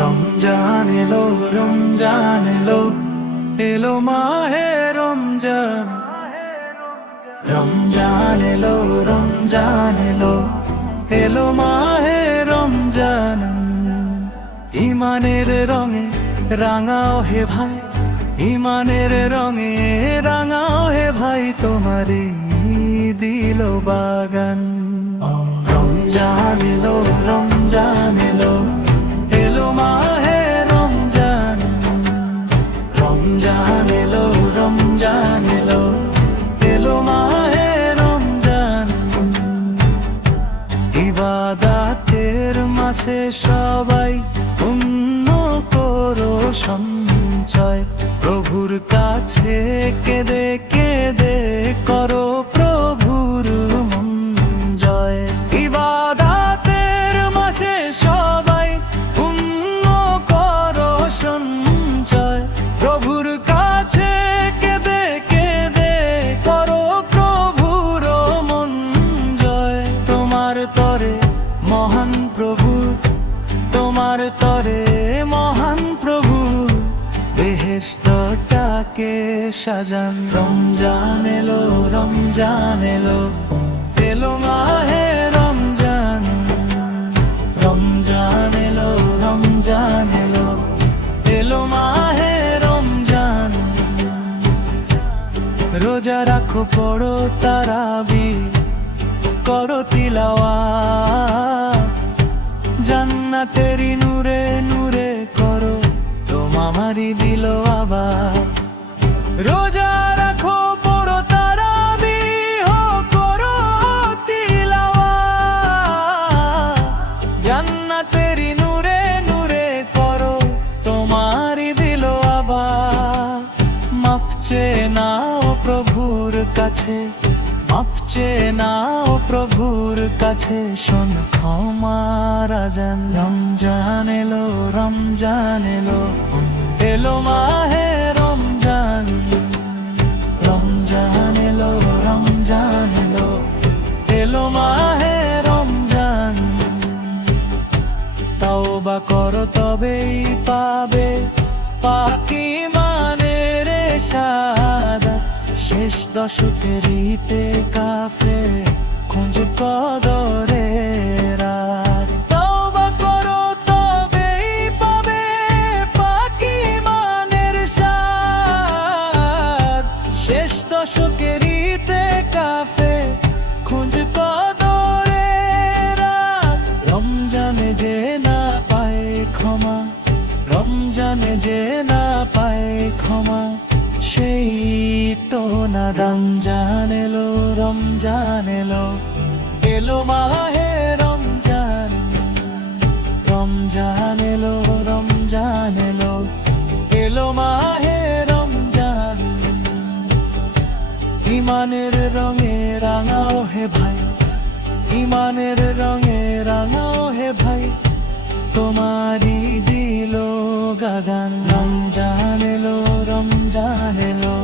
রমজান এলো, রমজান এলো, এলো মাহে রমজান। রমজান এলো, রমজান এলো, এলো মাহে রমজান। ইমানের রঙে রাঙাও হে ভাই, ইমানের রঙে রাঙাও হে ভাই, তোমারই দিল বাগান। রমজান এলো, রমজান এলো, এলো মাহে রমজান। রমজান এলো, রমজান এলো, এলো মাহে রমজান। ইবাদাতের মাসে সবাই পুণ্য করো সঞ্চয়, প্রভুর কাছে কেঁদে কেঁদে করো প্রভুর মন জয়। ইবাদাতের মাসে সবাই পুণ্য করো সঞ্চয়, প্রভুর কাছে কেঁদে কেঁদে করো প্রভুর মন জয়। তোমার তরে মহান প্রভু, তোমার তরে মহান প্রভু বেহেশতটাকে সাজান। রমজান এলো, রমজান এলো, এলো মাহে রমজান। রমজান এলো, রমজান এলো, এলো মাহে রমজান। রোজা রাখো, পড়ো তারাবি, করো তিলাওয়াত, জান্নাতেরি নূরে নূরে করো তোমারি দিল আবার। রোজা রাখো, পড়ো তারাবি, হো করো তিলাওয়াত, জান্নাতেরি নূরে নূরে করো তোমারি দিল আবার। মাফ চেয়ে নাও প্রভুর কাছে, মাফ চেয়ে নাও প্রভুর কাছে, শোন ক্ষমার আজান। রমজান এলো, রমজান এলো, এলো মাহে রমজান। রমজান এলো, রমজান এলো, এলো মাহে রমজান। তাওবা করো তবেই পাবে পাক ঈমানের শাহাদাত। শেষ দশকের ইতিকাফে খুঁজ কদরের রাত। তাওবা করো তবেই পাবে পাক ঈমানের শাহাদাত। শেষ দশকের ইতিকাফে খুঁজ কদরের রাত। রমজানে যে না পায় ক্ষমা, রমজানে যে না পায় ক্ষমা, সেই তো নাদান। রমজান এলো, রমজান এলো, এলো মাহে রমজান। রমজান এলো, রমজান এলো, এলো মাহে রমজান। ইমানের রঙে রাঙাও হে ভাই, ইমানের রঙে রাঙাও হে ভাই, তোমারি দিল গাগান। রমজান এলো, রমজান এলো।